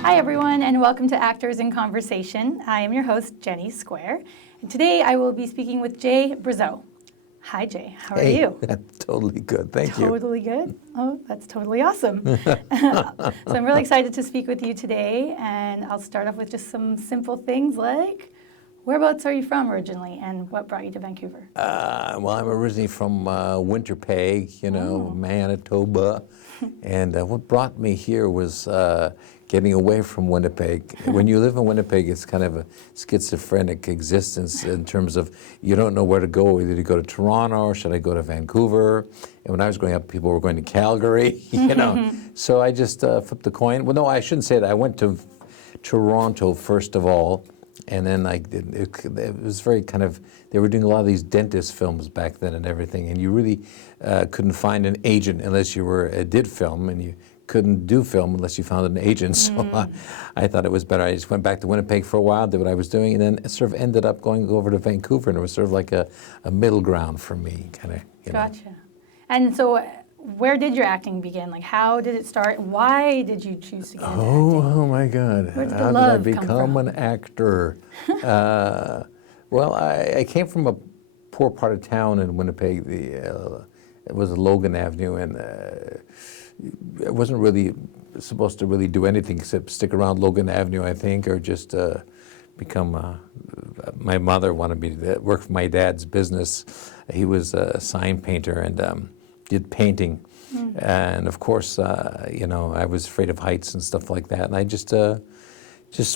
Hi everyone, and welcome to Actors in Conversation. I am your host, Jenni Squair, and today I will be speaking with Jay Brazeau. Hi Jay, how are you? Totally good, thank you. Totally good? Oh, that's totally awesome. So I'm really excited to speak with you today, and I'll start off with just some simple things like, whereabouts are you from originally, and what brought you to Vancouver? Well, I'm originally from Winnipeg, Manitoba, and what brought me here was getting away from Winnipeg. When you live in Winnipeg, it's kind of a schizophrenic existence in terms of you don't know where to go, either to go to Toronto or should I go to Vancouver. And when I was growing up, people were going to Calgary, So I just flipped the coin. Well, no, I shouldn't say that. I went to Toronto first of all. And then it was very kind of, they were doing a lot of these dentist films back then and everything, and you really couldn't find an agent unless you did film, and you couldn't do film unless you found an agent. So I thought it was better. I just went back to Winnipeg for a while, did what I was doing, and then it sort of ended up going over to Vancouver, and it was sort of like a middle ground for me, kind of. Gotcha. And so where did your acting begin? Like, how did it start? Why did you choose to get into acting? Oh my God! Where did the How love did I come become from? an actor? Well, I came from a poor part of town in Winnipeg. It was Logan Avenue, and I wasn't really supposed to really do anything except stick around Logan Avenue, I think, or just become. My mother wanted me to work for my dad's business. He was a sign painter and did painting. And of course, I was afraid of heights and stuff like that. And I just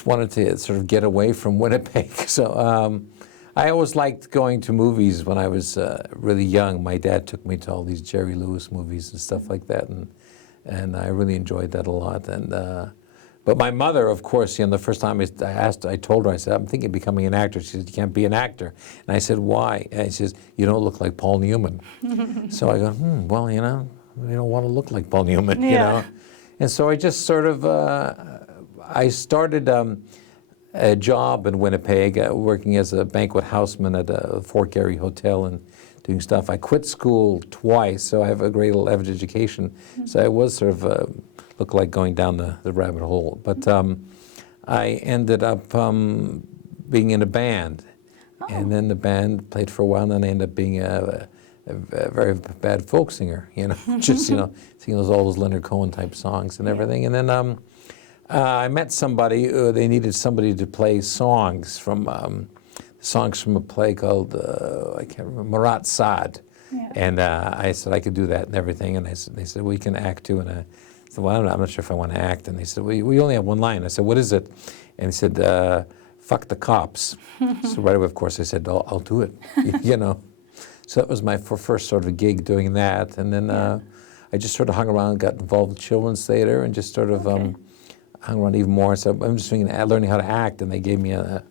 wanted to sort of get away from Winnipeg. So I always liked going to movies when I was really young. My dad took me to all these Jerry Lewis movies and stuff like that. And I really enjoyed that a lot. And but my mother, of course, the first time I told her, I said, I'm thinking of becoming an actor. She said, you can't be an actor. And I said, why? And she says, you don't look like Paul Newman. So I go, well, you don't want to look like Paul Newman, And so I just sort of, I started a job in Winnipeg, working as a banquet houseman at a Fort Garry Hotel and doing stuff. I quit school twice, so I have a great average education. So I was sort of, looked like going down the rabbit hole. But I ended up being in a band. And then the band played for a while, and then I ended up being a very bad folk singer, just, singing all those Leonard Cohen type songs and everything. And then I met somebody, they needed somebody to play songs from a play called, I can't remember, Marat Sade. Yeah. And I said I could do that and everything. And they said, well, you can act too. And I said, well, I'm not sure if I want to act. And they said, well, we only have one line. I said, what is it? And he said, fuck the cops. So right away, of course, I said, I'll do it, So that was my first sort of gig doing that. And then I just sort of hung around, got involved with children's theater, and just sort of hung around even more. So I'm just learning how to act, and they gave me a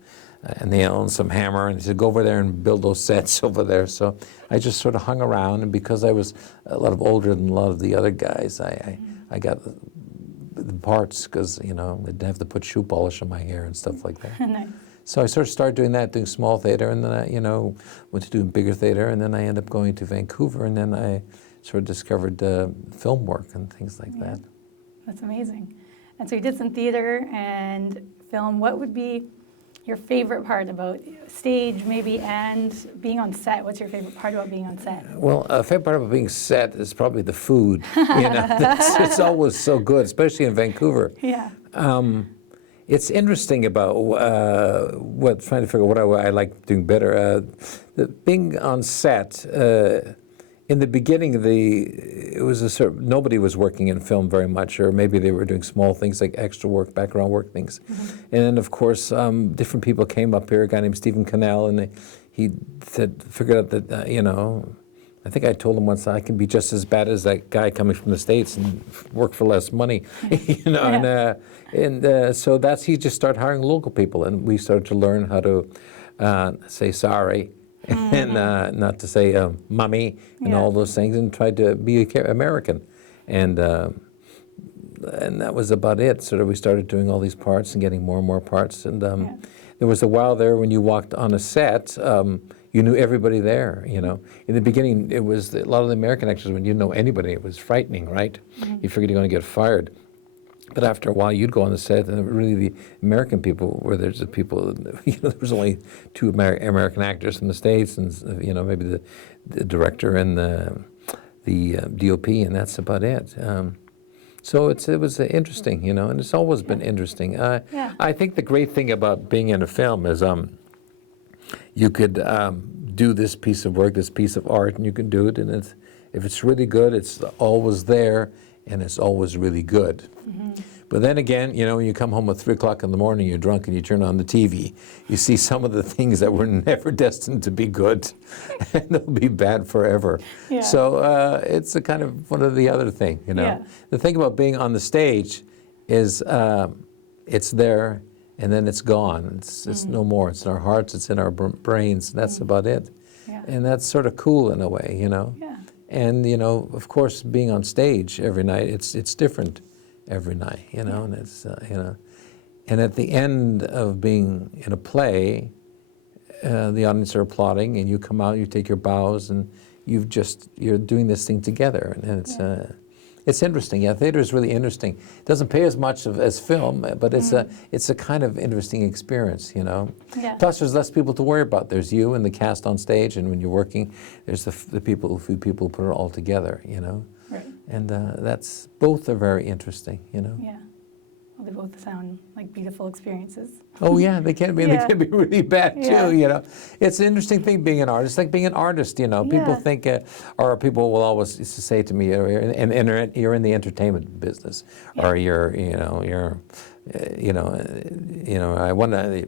nail and some hammer, and they said, go over there and build those sets over there. So I just sort of hung around, and because I was a lot older than a lot of the other guys, I got the parts because, they didn't have to put shoe polish on my hair and stuff like that. Nice. So I sort of started doing that, doing small theater, and then I, went to doing bigger theater, and then I ended up going to Vancouver, and then I sort of discovered film work and things like that. That's amazing. And so you did some theater and film. What would be your favorite part about stage, maybe, and being on set? What's your favorite part about being on set? Well, a favorite part about being set is probably the food. It's always so good, especially in Vancouver. Yeah. It's interesting about trying to figure out what I like doing better. Being on set, in the beginning, it was nobody was working in film very much, or maybe they were doing small things like extra work, background work things. And then, of course, different people came up here, a guy named Stephen Cannell, and he figured out that, I think I told him once I can be just as bad as that guy coming from the States and work for less money, so he just started hiring local people, and we started to learn how to say sorry and not to say mommy and all those things, and tried to be American, and that was about it. Sort of, we started doing all these parts and getting more and more parts, and there was a while there when you walked on a set. You knew everybody there, In the beginning, it was a lot of the American actors, when you know anybody, it was frightening, right? You figured you're going to get fired. But after a while, you'd go on the set, and really the American people, where there's the people, there was only two American actors in the States, and maybe the director and the DOP, and that's about it. So it was interesting, and it's always been interesting. I think the great thing about being in a film is you could do this piece of work, this piece of art, and you can do it, and if it's really good, it's always there, and it's always really good. But then again, when you come home at 3 o'clock in the morning, you're drunk, and you turn on the TV, you see some of the things that were never destined to be good, and they'll be bad forever. Yeah. So it's a kind of one or the other thing, Yeah. The thing about being on the stage is it's there, and then it's gone. It's no more. It's in our hearts, it's in our brains, and that's about it. Yeah. And that's sort of cool in a way, Yeah. And, of course, being on stage every night, it's different every night, and it's, and at the end of being in a play, the audience are applauding, and you come out, you take your bows, and you're doing this thing together, and it's interesting. Yeah, theater is really interesting. It doesn't pay as much as film, but it's a kind of interesting experience, Yeah. Plus, there's less people to worry about. There's you and the cast on stage, and when you're working, there's the few people who put it all together, Right. And both are very interesting, Yeah. Well, they both sound like beautiful experiences. Oh yeah, they can be. Yeah. They can be really bad too. Yeah. It's an interesting thing being an artist. Like being an artist, People Yeah. think, or people will always used to say to me, you're in the entertainment business, or I wonder.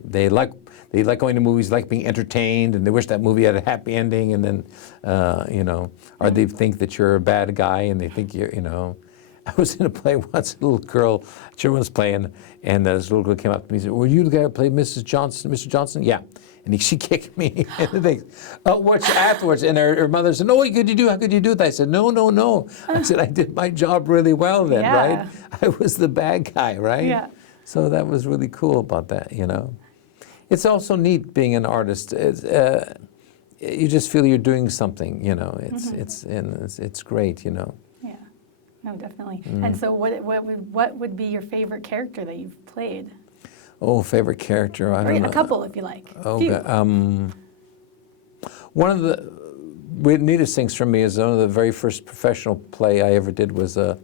They like going to movies, like being entertained, and they wish that movie had a happy ending, and then, or they think that you're a bad guy, and they think you're. I was in a play once, a little girl, children's play, and this little girl came up to me and said, "Were you the guy who played Mrs. Johnson, Mr. Johnson?" "Yeah." And she kicked me. And what's afterwards? And her mother said, "No, what could you do? How could you do that?" I said, No. I said, I did my job really well then, Yeah. right? I was the bad guy, right? Yeah. So that was really cool about that, It's also neat being an artist. You just feel you're doing something, It's great, Yeah. No, definitely. And so what would be your favorite character that you've played? Oh, favorite character, I Or don't know. a couple, if you like. Oh, Few. one of the neatest things for me is one of the very first professional play I ever did was a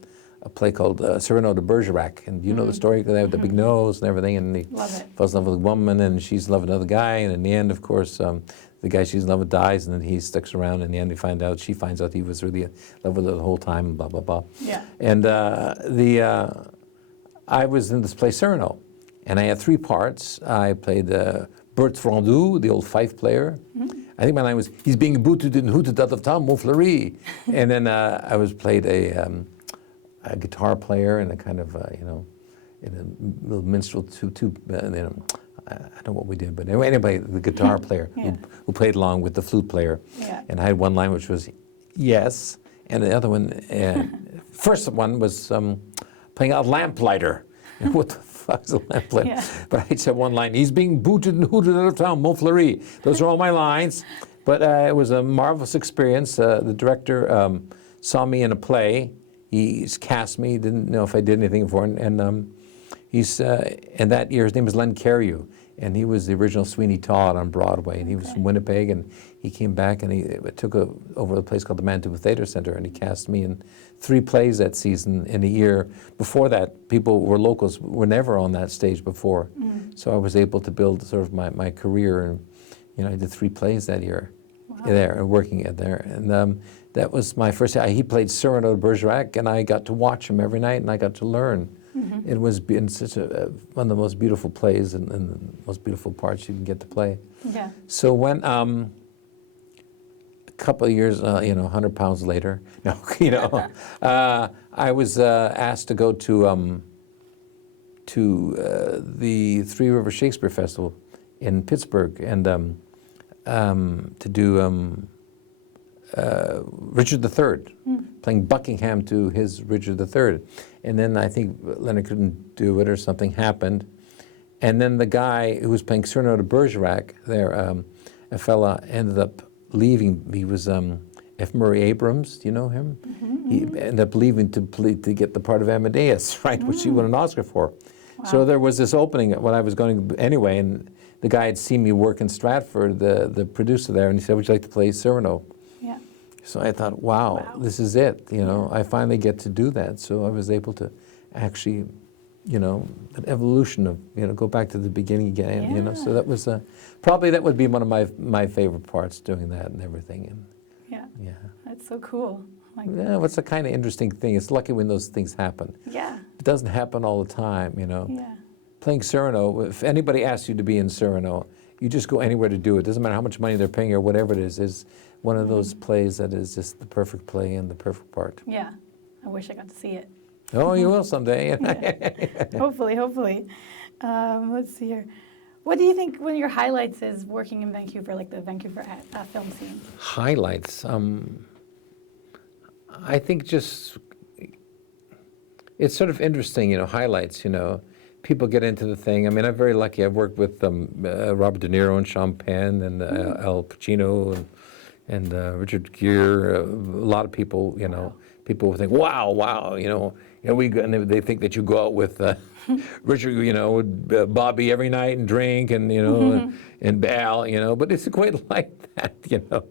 play called Cyrano de Bergerac. And you know the story? They have the big nose and everything, and he Love it. falls in love with a woman, and she's in love with another guy, and in the end, of course, the guy she's in love with dies, and then he sticks around. In the end, she finds out he was really in love with her the whole time, and blah, blah, blah. Yeah. And I was in this play Cyrano, and I had 3 parts. I played Bert Frondeau, the old fife player. I think my line was, "He's being booted and hooted out of town, Montfleury." And then I played a guitar player and a kind of, in a little minstrel I don't know what we did, but anyway, the guitar player Yeah. who played along with the flute player. Yeah. And I had one line which was, "Yes," and the other one, first one was playing a lamplighter. What the fuck is a lamplighter? Yeah. But I said one line, "He's being booted and hooted out of town, Montfleury." Those are all my lines. But it was a marvelous experience. The director saw me in a play. He's cast me, didn't know if I did anything for him. And and that year, his name was Len Cariou. And he was the original Sweeney Todd on Broadway. And he was from Winnipeg. And he came back and he took over a place called the Manitoba Theatre Centre. And he cast me in 3 plays that season in a year. Before that, people were locals, were never on that stage before. So I was able to build sort of my career. And, I did 3 plays that year. There, working at there. And that was my first, he played Cyrano de Bergerac, and I got to watch him every night, and I got to learn. It was such one of the most beautiful plays and the most beautiful parts you can get to play. Yeah. So when, a couple of years, 100 pounds later, I was asked to go to the Three River Shakespeare Festival in Pittsburgh, and to do Richard III, playing Buckingham to his Richard III. And then I think Leonard couldn't do it or something happened. And then the guy who was playing Cyrano de Bergerac there, a fella ended up leaving. He was F. Murray Abrams. Do you know him? He ended up leaving to get the part of Amadeus, right, which he won an Oscar for. So there was this opening when I was going anyway, and the guy had seen me work in Stratford, the producer there, and he said, "Would you like to play Cyrano?" Yeah. So I thought, wow, this is it, you know. I finally get to do that. So I was able to actually, you know, an evolution of, you know, go back to the beginning again, you know. So that was, probably that would be one of my favorite parts, doing that and everything. And Yeah. That's so cool. yeah, what's a kind of interesting thing. It's lucky when those things happen. Yeah. It doesn't happen all the time, you know. Yeah. Playing Cyrano, if anybody asks you to be in Cyrano, you just go anywhere to do it. Doesn't matter how much money they're paying or whatever it is one of those plays that is just the perfect play and the perfect part. Yeah. I wish I got to see it. Oh, you will someday. Hopefully. Let's see here. What do you think one of your highlights is working in Vancouver, like the Vancouver film scene? Highlights. I think just, it's sort of interesting, you know, highlights, you know. People get into the thing. I mean, I'm very lucky. I've worked with Robert De Niro and Sean Penn and Al Pacino and Richard Gere. A lot of people, you know, people think, wow, you know, and they think that you go out with Richard, you know, with Bobby every night and drink and, you know, and Al, you know, but it's quite like that, you know.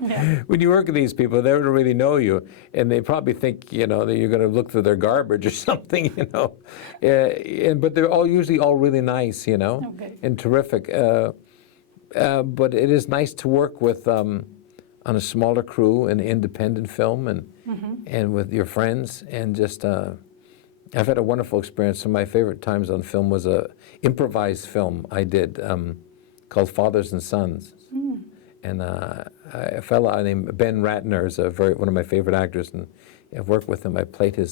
Yeah. When you work with these people, they don't really know you, and they probably think, you know, that you're going to look through their garbage or something, you know. But they're usually all really nice, you know, and terrific. But it is nice to work with on a smaller crew, an independent film, and with your friends, and just. I've had a wonderful experience. Some of my favorite times on film was a improvised film I did called Fathers and Sons. And a fellow named Ben Ratner is one of my favorite actors, and I've worked with him. I played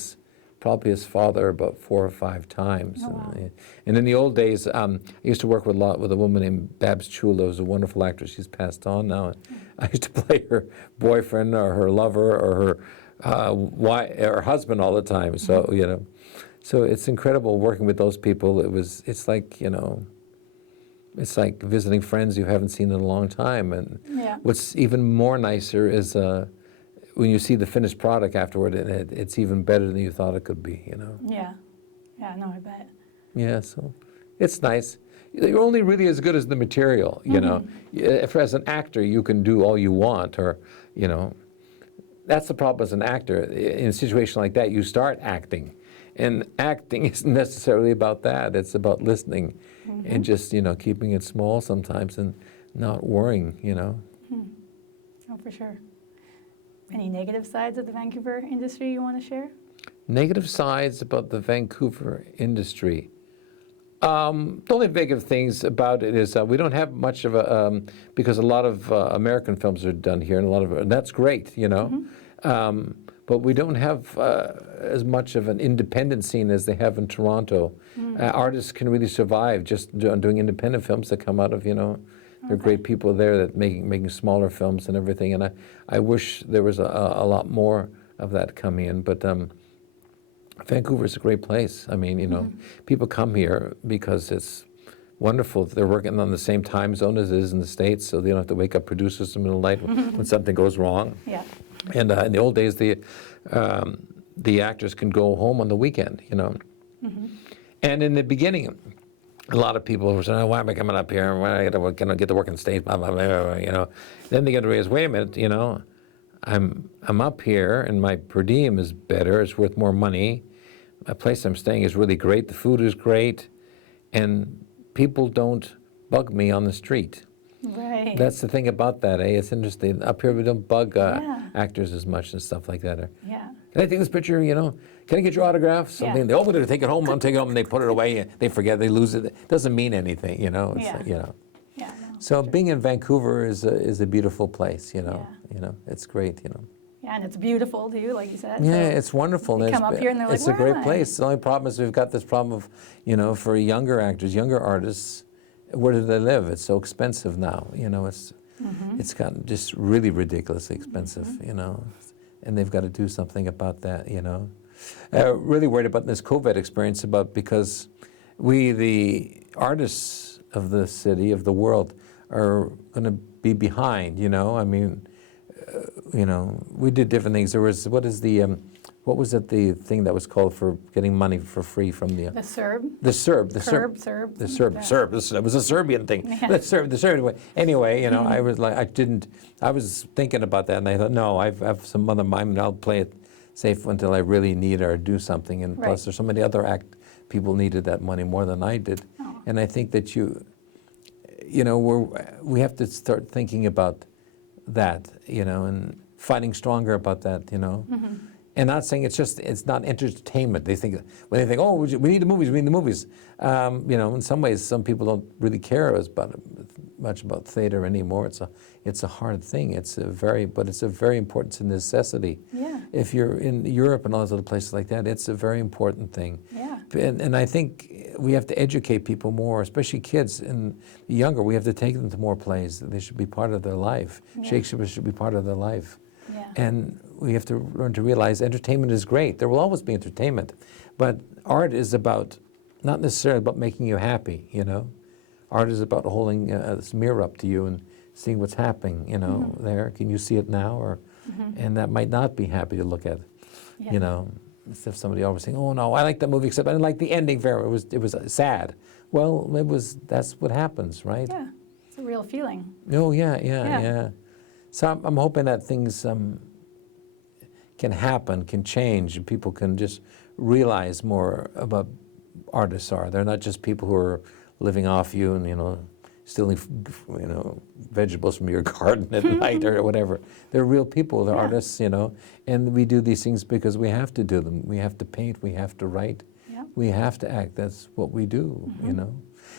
probably his father about 4 or 5 times. Oh, wow. And in the old days, I used to work with a woman named Babs Chula, who's a wonderful actress. She's passed on now. I used to play her boyfriend or her lover or her husband all the time. So you know, so it's incredible working with those people. It's like, you know. It's like visiting friends you haven't seen in a long time. And what's even more nicer is when you see the finished product afterward, and it's even better than you thought it could be, you know? Yeah. Yeah, no, I bet. Yeah, so it's nice. You're only really as good as the material, you know? If as an actor, you can do all you want, or, you know, that's the problem as an actor. In a situation like that, you start acting. And acting isn't necessarily about that. It's about listening and just, you know, keeping it small sometimes and not worrying, you know. Oh, for sure. Any negative sides of the Vancouver industry you want to share? Negative sides about the Vancouver industry. The only negative things about it is we don't have much of a, because a lot of American films are done here, and that's great, you know. But we don't have as much of an independent scene as they have in Toronto. Artists can really survive just doing independent films that come out of, you know, there are great people there that making smaller films and everything. And I wish there was a lot more of that coming in. But Vancouver's a great place. I mean, you know, people come here because it's wonderful. They're working on the same time zone as it is in the States, so they don't have to wake up producers in the middle of the night when something goes wrong. Yeah. And in the old days, the actors can go home on the weekend, you know. And in the beginning, a lot of people were saying, "Oh, why am I coming up here? Why am I going to get to work in the States?" Blah, blah, blah, blah, you know. Then they get to realize, wait a minute, you know, I'm up here, and my per diem is better. It's worth more money. My place I'm staying is really great. The food is great, and people don't bug me on the street. Right. That's the thing about that, eh? It's interesting. Up here, we don't bug actors as much and stuff like that. Yeah. Can I take this picture, you know? Can I get your autograph? Something. They open it, take it home, I'll take it home, and they put it away, they forget, they lose it. It doesn't mean anything, you know? It's like, you know. Yeah, no, So being in Vancouver is a beautiful place, you know? You know, it's great, you know. Yeah, and it's beautiful too, like you said. Yeah, so it's wonderful. They come up here and they're like, it's a "Where great am I?" place. The only problem is we've got this problem of, you know, for younger actors, younger artists, where do they live? It's so expensive now, you know. It's gotten just really ridiculously expensive, you know, and they've got to do something about that, you know. Really worried about this COVID experience because we, the artists of the city, of the world, are going to be behind, you know. I mean, we did different things. There was, what was it, the thing that was called for getting money for free from the... The Serb? The Serb. It was a Serbian thing. Yeah. The Serb. Anyway, I was like, I was thinking about that, and I thought, no, I have some other mind, and I'll play it safe until I really need or do something. And plus, there's so many other people needed that money more than I did. Oh. And I think that we have to start thinking about that, and fighting stronger about that, And not saying it's not entertainment. When they think, oh, we need the movies. In some ways, some people don't really care much about theater anymore. It's a hard thing. But it's a very important necessity. Yeah. If you're in Europe and all those other places like that, it's a very important thing. Yeah. And I think we have to educate people more, especially kids and younger. We have to take them to more plays. They should be part of their life. Yeah. Shakespeare should be part of their life. Yeah. And we have to learn to realize entertainment is great. There will always be entertainment. But art is not necessarily about making you happy, Art is about holding this mirror up to you and seeing what's happening, there. Can you see it now? And that might not be happy to look at, Instead of somebody always saying, oh no, I like that movie, except I didn't like the ending very well. It was sad. Well, that's what happens, right? Yeah, it's a real feeling. Oh, yeah. So I'm hoping that things can happen, can change, and people can just realize more about artists are. They're not just people who are living off you and, stealing, vegetables from your garden at night or whatever. They're real people, they're artists, and we do these things because we have to do them. We have to paint, we have to write, we have to act. That's what we do,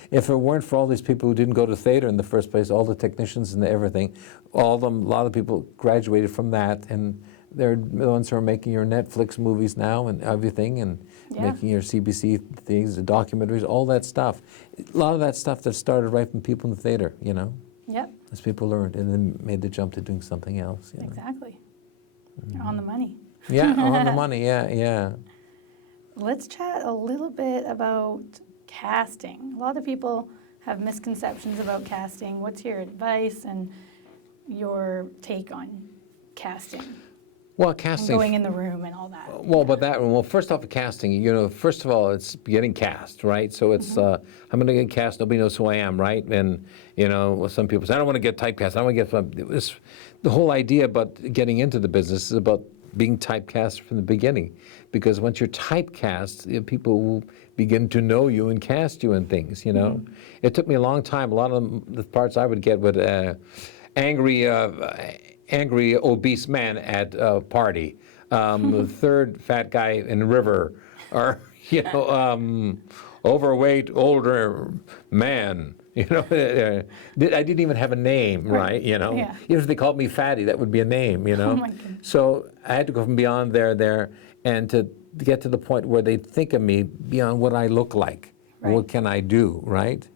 If it weren't for all these people who didn't go to theater in the first place, all the technicians and everything, a lot of people graduated from that, and they're the ones who are making your Netflix movies now and everything, and making your CBC things, the documentaries, all that stuff. A lot of that stuff that started right from people in the theater, Yep. as people learned and then made the jump to doing something else. Exactly. You're on the money. Yeah, on the money, yeah. Let's chat a little bit about casting. A lot of people have misconceptions about casting. What's your advice and your take on casting? Well, And casting. going in the room and all that. Well, first off, casting, first of all, it's getting cast, right? So it's, I'm going to get cast, nobody knows who I am, right? And, some people say, I don't want to get typecast, I don't want to get, the whole idea about getting into the business is about being typecast from the beginning. Because once you're typecast, people will begin to know you and cast you in things, It took me a long time. A lot of the parts I would get would angry obese man at a party, the third fat guy in the river, or overweight older man. I didn't even have a name, right? Even if they called me fatty, that would be a name. Oh my goodness. So I had to go from beyond there, and to get to the point where they think of me beyond what I look like. Right. What can I do, right?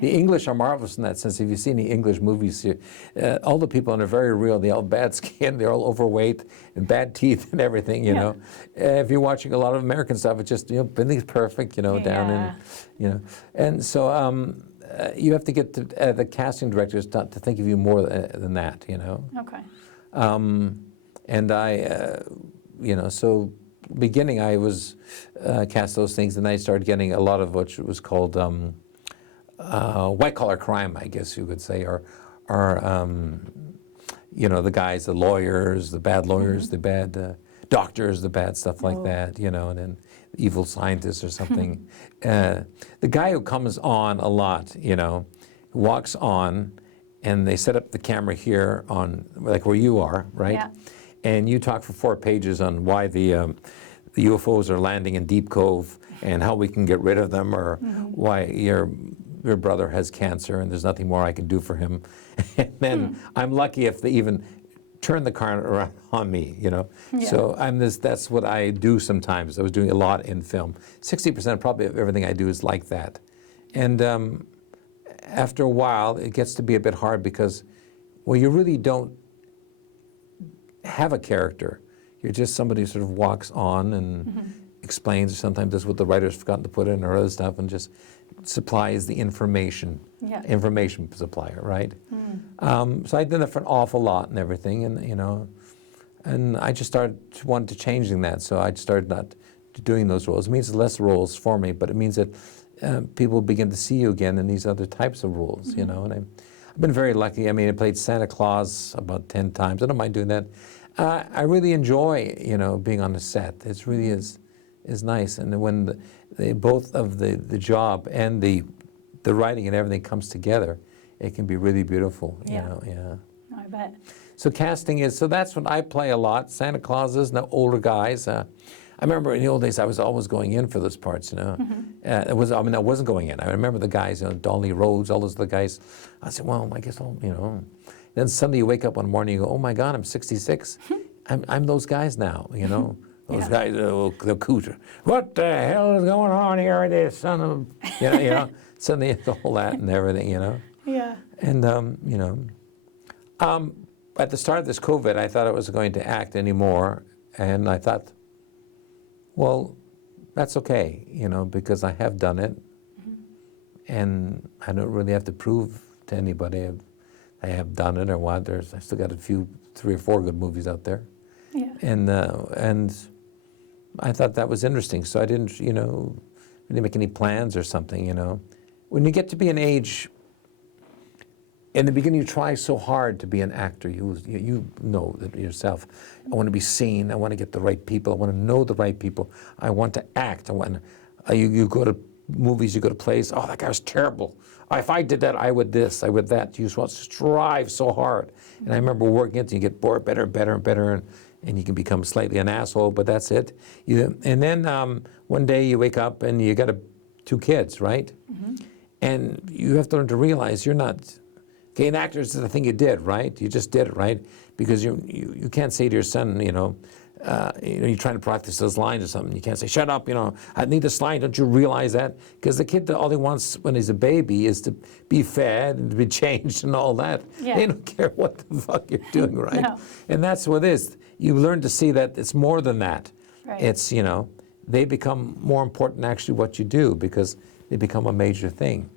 The English are marvelous in that sense. If you see any English movies, all the people are very real. They all have bad skin, they're all overweight, and bad teeth and everything, If you're watching a lot of American stuff, it's just, everything's perfect, down in, And so you have to get to, the casting directors to think of you more than that, Okay. And I, so beginning I was cast those things, and I started getting a lot of what was called white-collar crime, I guess you could say, or the guys, the lawyers, the bad lawyers, the bad doctors, the bad stuff like that, and then evil scientists or something. The guy who comes on a lot, walks on, and they set up the camera here on, like where you are, right? Yeah. And you talk for 4 pages on why the UFOs are landing in Deep Cove and how we can get rid of them, or why your brother has cancer and there's nothing more I can do for him. And then I'm lucky if they even turn the car around on me, Yeah. So that's what I do sometimes. I was doing a lot in film. 60% probably of everything I do is like that. And after a while, it gets to be a bit hard because, well, you really don't have a character. You're just somebody who sort of walks on and explains, or sometimes that's what the writer's forgotten to put in, or other stuff, and just supplies the information, information supplier, right? So I did that for an awful lot and everything, and And I just wanted to changing that, so I started not doing those roles. It means less roles for me, but it means that people begin to see you again in these other types of roles, you know. And I've been very lucky. I mean, I played Santa Claus about 10 times. I don't mind doing that. I really enjoy, you know, being on the set. It really is nice. And when both of the job and the writing and everything comes together, it can be really beautiful, you know. Yeah. No, I bet. So casting is, so that's what I play a lot. Santa Clauses, the older guys. I remember in the old days I was always going in for those parts, you know. I wasn't going in. I remember the guys, you know, Dolly Rhodes, all those other guys. I said, well, I guess I'll, you know. Then suddenly you wake up one morning and you go, oh my God, I'm 66. I'm those guys now, you know. Those guys, the cooter. What the hell is going on here, this son of, you know. Suddenly it's all that and everything, you know. Yeah. And, you know. At the start of this COVID, I thought I wasn't going to act anymore, and I thought, well, that's okay, you know, because I have done it, and I don't really have to prove to anybody I have done it or what. I still got 3 or 4 good movies out there, and I thought that was interesting. So I didn't, you know, really make any plans or something, you know. When you get to be an age. In the beginning, you try so hard to be an actor. You know that yourself. I want to be seen. I want to get the right people. I want to know the right people. I want to act. You go to movies, you go to plays. Oh, that guy was terrible. If I did that, I would this, I would that. You just want to strive so hard. And I remember working it, and you get bored better and better and better, and you can become slightly an asshole, but that's it. And then one day you wake up and you got 2 kids, right? And you have to learn to realize you're not. Okay, an actor is the thing you did, right? You just did it, right? Because you can't say to your son, you know, you're trying to practice those lines or something. You can't say, shut up, you know, I need this line, don't you realize that? Because the kid, all he wants when he's a baby is to be fed and to be changed and all that. They don't care what the fuck you're doing, right? No. And that's what it is. You learn to see that it's more than that. Right. It's, you know, they become more important than actually what you do because they become a major thing.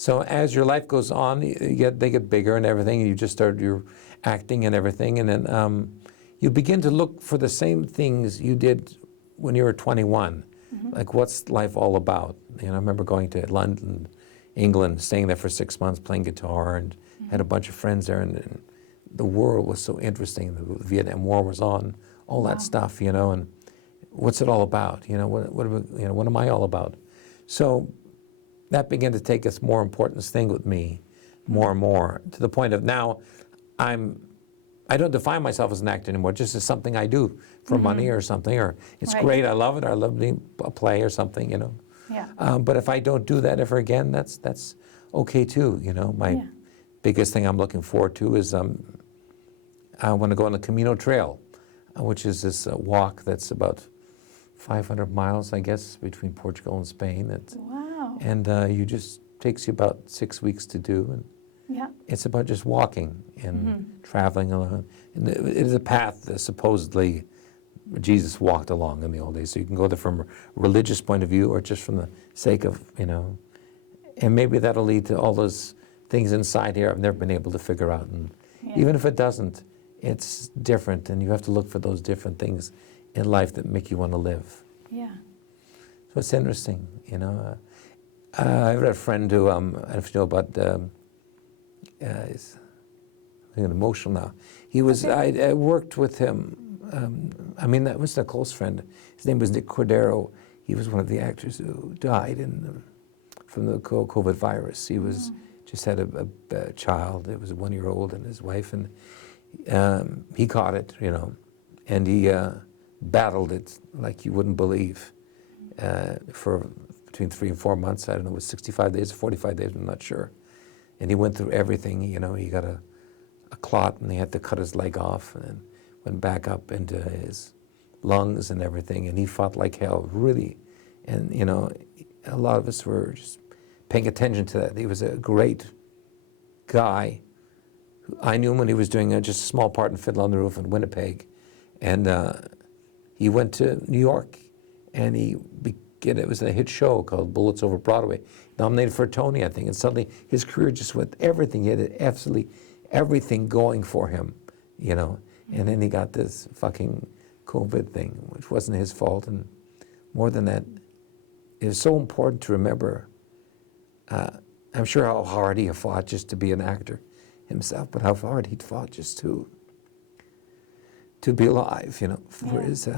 So as your life goes on, they get bigger and everything, and you just start your acting and everything, and then you begin to look for the same things you did when you were 21. Like, what's life all about? You know, I remember going to London, England, staying there for 6 months, playing guitar, and had a bunch of friends there, and the world was so interesting. The Vietnam War was on, all that stuff, you know, and what's it all about? You know, what am I all about? So that began to take its more important thing with me, more and more, to the point of now I don't define myself as an actor anymore, just as something I do for money or something, or it's great, I love it, I love being a play or something, you know. But if I don't do that ever again, that's okay too, you know. My biggest thing I'm looking forward to is I want to go on the Camino Trail, which is this walk that's about 500 miles, I guess, between Portugal and Spain. And you just takes you about 6 weeks to do, and it's about just walking and traveling along. And it is a path that supposedly Jesus walked along in the old days. So you can go there from a religious point of view or just from the sake of, you know, and maybe that'll lead to all those things inside here I've never been able to figure out. And even if it doesn't, it's different, and you have to look for those different things in life that make you want to live. So it's interesting, you know. I have a friend who, I don't know if you know about, he's emotional now. He was, I worked with him, I mean, that was a close friend. His name was Nick Cordero. He was one of the actors who died from the COVID virus. He was, just had a child. It was a 1-year-old and his wife, and he caught it, you know, and he battled it like you wouldn't believe for between 3 and 4 months. I don't know, it was 65 days or 45 days, I'm not sure. And he went through everything, you know. He got a clot, and they had to cut his leg off, and then went back up into his lungs and everything, and he fought like hell, really. And, you know, a lot of us were just paying attention to that. He was a great guy. I knew him when he was doing just a small part in Fiddler on the Roof in Winnipeg. And he went to New York, and it was a hit show called Bullets Over Broadway, nominated for a Tony, I think. And suddenly his career just went everything. He had absolutely everything going for him, you know. And then he got this fucking COVID thing, which wasn't his fault. And more than that, it was so important to remember, I'm sure how hard he fought just to be an actor himself, but how hard he'd fought just to be alive, for his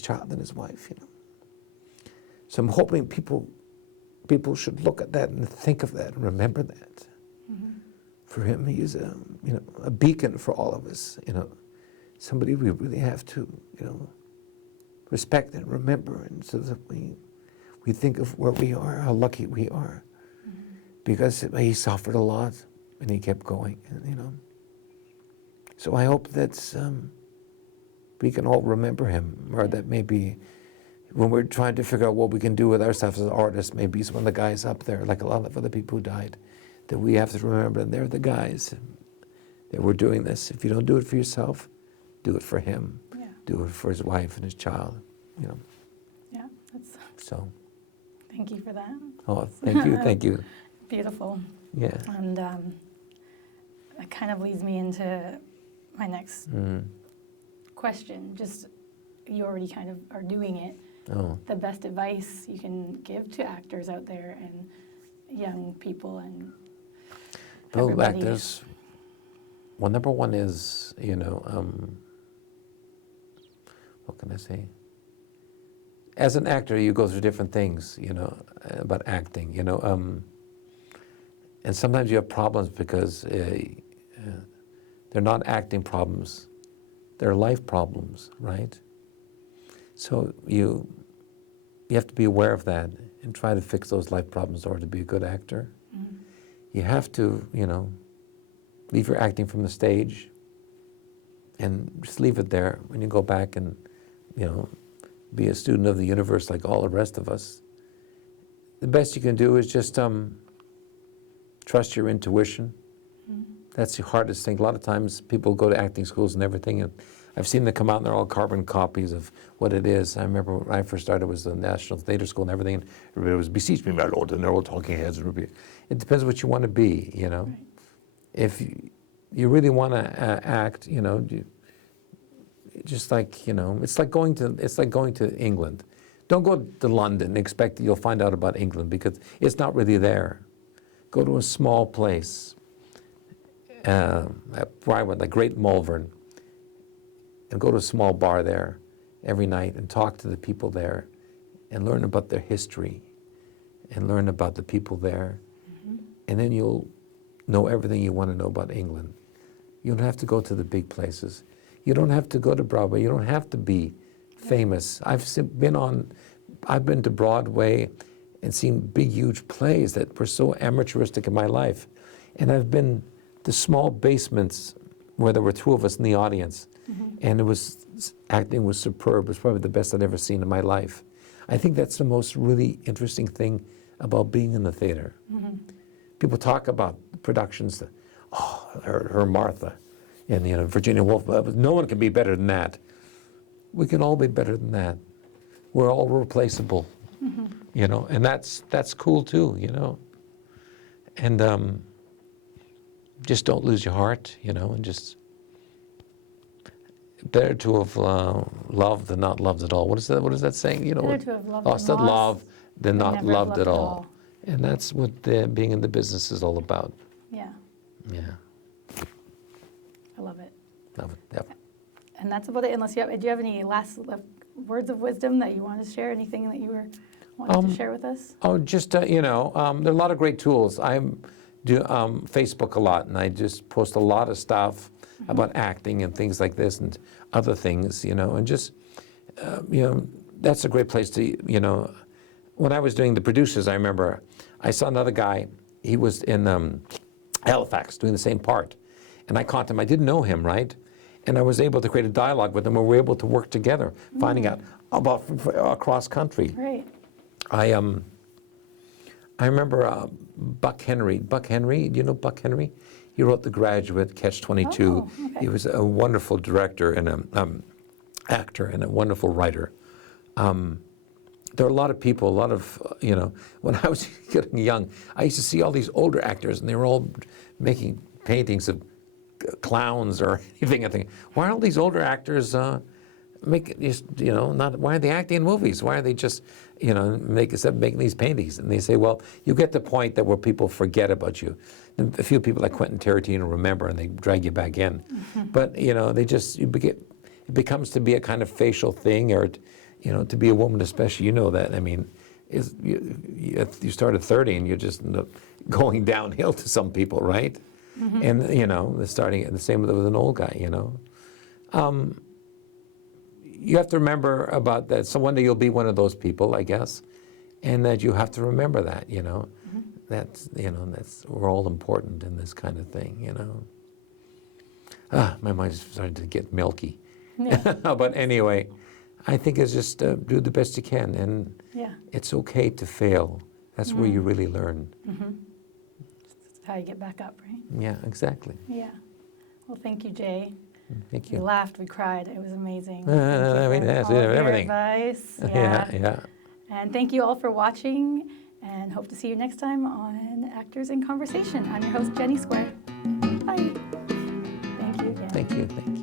child and his wife, So I'm hoping people should look at that and think of that and remember that. For him, he's a beacon for all of us, somebody we really have to, respect and remember, and so that we think of where we are, how lucky we are, because he suffered a lot and he kept going, and, So I hope that we can all remember him, or that maybe when we're trying to figure out what we can do with ourselves as artists, maybe he's one of the guys up there, like a lot of other people who died, that we have to remember they're the guys that were doing this. If you don't do it for yourself, do it for him. Yeah. Do it for his wife and his child, Yeah, So. thank you for that. Oh, thank you. Beautiful. Yeah. And that kind of leads me into my next question. Just, you already kind of are doing it. Oh. The best advice you can give to actors out there and young people and everybody. Actors. Well, number one is, what can I say? As an actor, you go through different things, about acting, and sometimes you have problems because they're not acting problems, they're life problems, right? So you have to be aware of that and try to fix those life problems in order to be a good actor. You have to, leave your acting from the stage and just leave it there when you go back and, be a student of the universe like all the rest of us. The best you can do is just trust your intuition. That's the hardest thing. A lot of times people go to acting schools and everything, and I've seen them come out and they're all carbon copies of what it is. I remember when I first started, it was the National Theatre School and everything, and everybody was, beseech me, my lord, and they're all talking heads. It depends what you want to be, Right. If you really want to act, just like, it's like going to England. Don't go to London and expect that you'll find out about England, because it's not really there. Go to a small place, where I went, like Great Malvern, and go to a small bar there every night and talk to the people there and learn about their history and learn about the people there. And then you'll know everything you want to know about England. You don't have to go to the big places. You don't have to go to Broadway. You don't have to be famous. I've been to Broadway and seen big, huge plays that were so amateuristic in my life. And I've been to small basements where there were two of us in the audience. And acting was superb. It was probably the best I'd ever seen in my life. I think that's the most really interesting thing about being in the theater. People talk about productions, her Martha, and Virginia Woolf. No one can be better than that. We can all be better than that. We're all replaceable, and that's cool too, And just don't lose your heart, and just better to have loved than not loved at all. What is that saying? Better to have loved lost than at love than not never loved at all. And that's what being in the business is all about. Yeah, Yeah. I love it. Love it. Yep. And that's about it. Unless do you have any last words of wisdom that you want to share? Anything that you were wanting to share with us? Oh, just there are a lot of great tools. I do Facebook a lot, and I just post a lot of stuff about acting and things like this and other things, and just that's a great place to When I was doing The Producers, I remember I saw another guy. He was in Halifax doing the same part, and I caught him. I didn't know him, right? And I was able to create a dialogue with him where we were able to work together, finding out about across country. Right. I remember Buck Henry. Buck Henry, do you know Buck Henry? He wrote The Graduate, Catch-22. Oh, okay. He was a wonderful director and an actor and a wonderful writer. There are a lot of people, when I was getting young, I used to see all these older actors, and they were all making paintings of clowns or anything. I think, why are all these older actors why are they acting in movies? Why are they just, making these paintings? And they say, well, you get the point that where people forget about you. A few people like Quentin Tarantino remember and they drag you back in. But, it becomes to be a kind of facial thing, or, to be a woman especially, that. I mean, you start at 30 and you're just going downhill to some people, right? And, they're starting the same with an old guy, You have to remember about that. So one day you'll be one of those people, I guess, and that you have to remember that, That's, we're all important in this kind of thing, My mind's starting to get milky. Yeah. But anyway, I think it's just do the best you can, and it's okay to fail. That's where you really learn. That's how you get back up, right? Yeah, exactly. Yeah. Well, thank you, Jay. Thank We you. laughed, we cried. It was amazing. That's All of your everything. advice. Yeah. And thank you all for watching, and hope to see you next time on Actors in Conversation. I'm your host, Jenni Squair. Bye. Thank you again. Thank you.